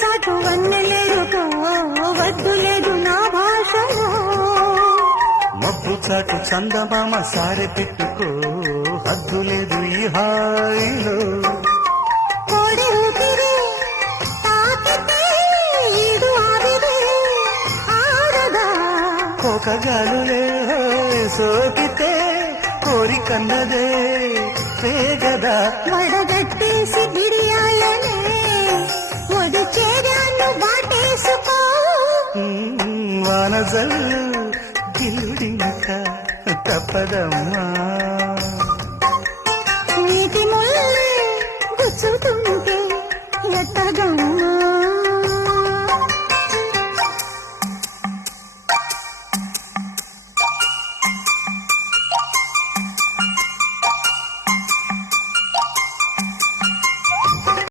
చాటు వన్నెలేరుకో వద్దు లేదు నా భాషలో మబ్బు చాటు చందమామ సారె పెట్టుకో హద్దు లేదు ఈ హాయిలో కోడి ఊపిరి తాకితే ఈడు ఆవిరి ఆడదా కోకగాలులే సోకితే కోరికన్నదే పేగదా వడగట్టేసి బిడియాలనే ఒడి చేరాను బాటేసుకో వానజల్లు గిల్లుడింక తప్పదమ్మా నీటి ముళ్ళు గుచ్చుతుంటే ఎత్తగమ్మా